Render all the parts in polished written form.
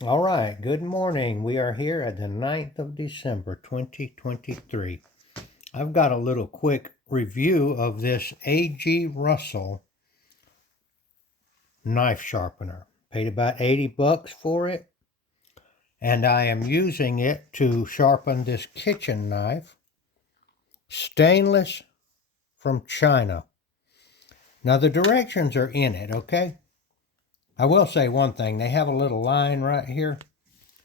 All right, good morning. We are here at the 9th of December, 2023. I've got a little quick review of this A.G.Russell knife sharpener. Paid about 80 bucks for it, and I am using it to sharpen this kitchen knife, stainless from China. Now the directions are in it, okay? I will say one thing, they have a little line right here,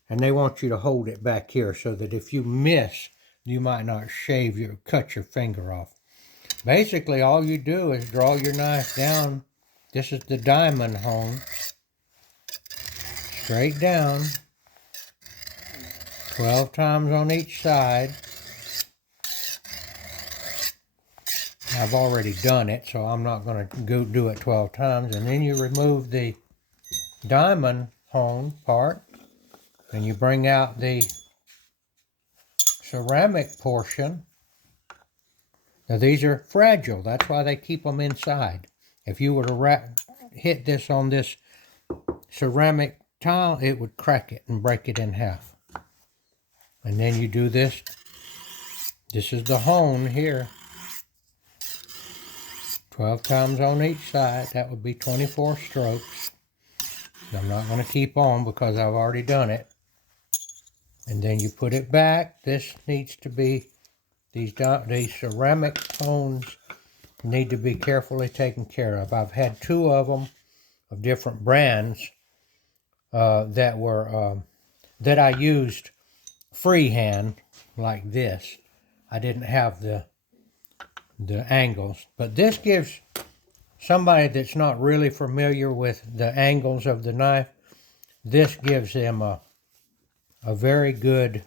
and they want you to hold it back here so that if you miss, you might not cut your finger off. Basically, all you do is draw your knife down. This is the diamond hone. Straight down. 12 times on each side. I've already done it, so I'm not going to go do it 12 times. And then you remove the diamond hone part, and you bring out the ceramic portion. Now these are fragile. That's why they keep them inside. If you were to hit this on this ceramic tile, it would crack it and break it in half. And then you do this. This is the hone here. 12 times on each side. That would be 24 strokes. I'm not going to keep on because I've already done it. And then you put it back. This needs to be, these ceramic hones need to be carefully taken care of. I've had two of them of different brands that I used freehand like this. I didn't have the angles, but this gives somebody that's not really familiar with the angles of the knife, this gives them a very good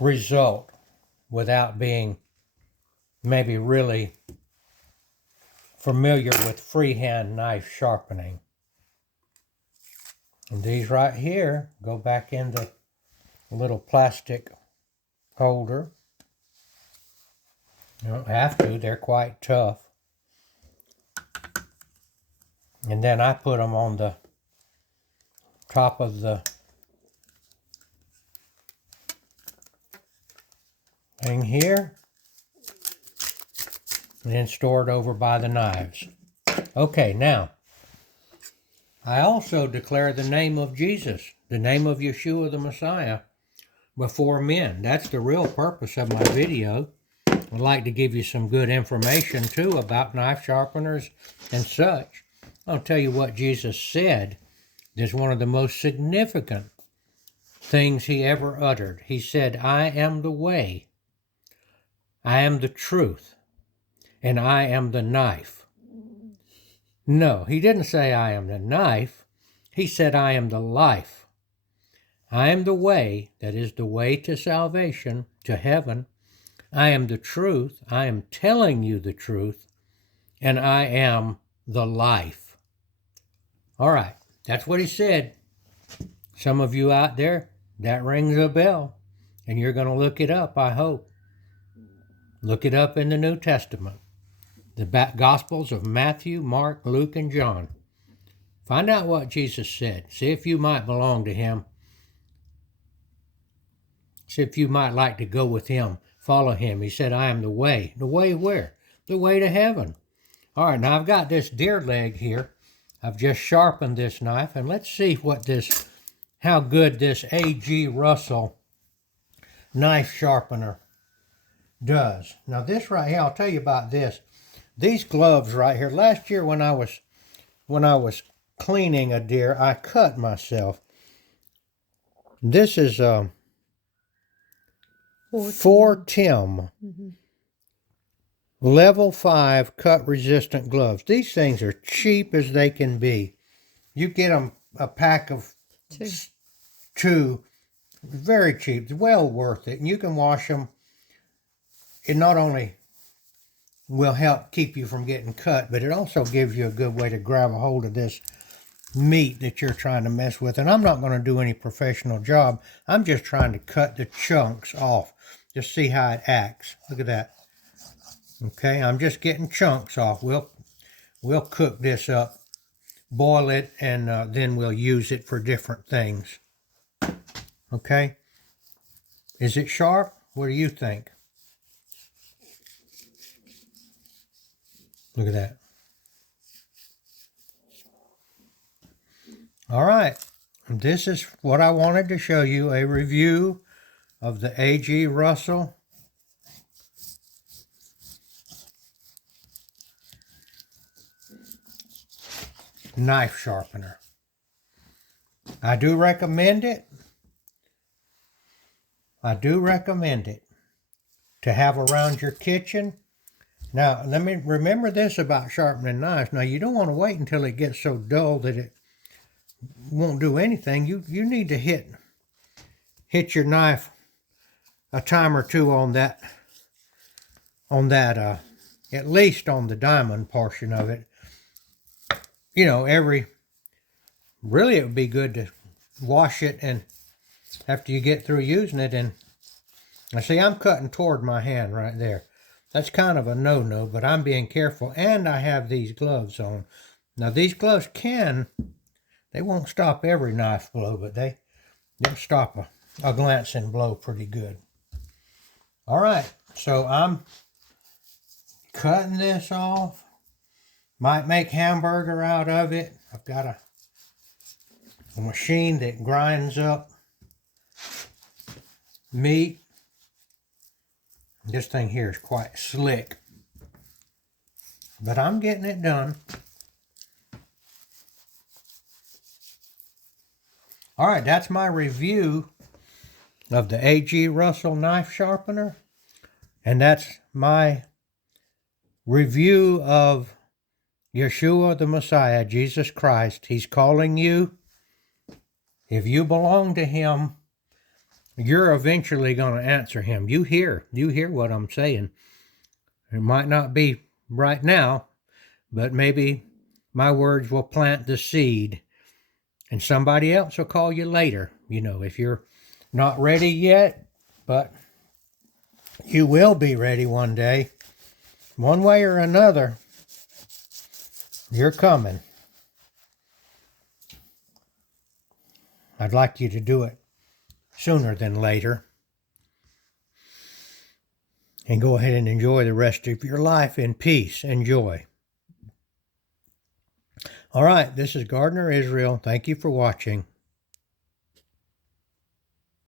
result without being maybe really familiar with freehand knife sharpening. And these right here go back in the little plastic holder. You don't have to, they're quite tough. And then I put them on the top of the thing here, and then store it over by the knives. Okay, now, I also declare the name of Jesus, the name of Yeshua the Messiah, before men. That's the real purpose of my video. I'd like to give you some good information too about knife sharpeners and such. I'll tell you what Jesus said is one of the most significant things he ever uttered. He said, I am the way, I am the truth, and I am the knife. No, he didn't say I am the knife. He said I am the life. I am the way, that is the way to salvation, to heaven. I am the truth. I am telling you the truth. And I am the life. All right, that's what he said. Some of you out there, that rings a bell. And you're going to look it up, I hope. Look it up in the New Testament. The Gospels of Matthew, Mark, Luke, and John. Find out what Jesus said. See if you might belong to him. See if you might like to go with him. Follow him. He said, I am the way. The way where? The way to heaven. All right, now I've got this deer leg here. I've just sharpened this knife, and let's see how good this A.G.Russell knife sharpener does. Now this right here, I'll tell you about this. These gloves right here, last year when I was cleaning a deer, I cut myself. This is 4-Tim level 5 cut resistant gloves. These things are cheap as they can be. You get them a pack of two, very cheap, well worth it. And you can wash them. It not only will help keep you from getting cut, but it also gives you a good way to grab a hold of this meat that you're trying to mess with. And I'm not going to do any professional job. I'm just trying to cut the chunks off. Just see how it acts. Look at that. Okay, I'm just getting chunks off. We'll cook this up boil it, and then we'll use it for different things. Okay? Is it sharp? What do you think? Look at that. All right. This is what I wanted to show you, a review of the A.G.Russell knife sharpener. I do recommend it. I do recommend it to have around your kitchen. Now, let me remember this about sharpening knives. Now, you don't want to wait until it gets so dull that it won't do anything. You need to hit your knife a time or two on that at least on the diamond portion of it. You know, really it would be good to wash it and after you get through using it. And I see I'm cutting toward my hand right there. That's kind of a no-no, but I'm being careful, and I have these gloves on. Now these gloves they won't stop every knife blow, but they'll stop a glancing blow pretty good. All right, so I'm cutting this off. Might make hamburger out of it. I've got a machine that grinds up meat. This thing here is quite slick, but I'm getting it done. All right, that's my review of the A.G.Russell knife sharpener, and that's my review of Yeshua the Messiah, Jesus Christ. He's calling you. If you belong to him, you're eventually going to answer him. You hear what I'm saying. It might not be right now, but maybe my words will plant the seed and somebody else will call you later. You know, if you're not ready yet, but you will be ready one day. One way or another, you're coming. I'd like you to do it sooner than later. And go ahead and enjoy the rest of your life in peace and joy. All right, this is Gardener Israel. Thank you for watching.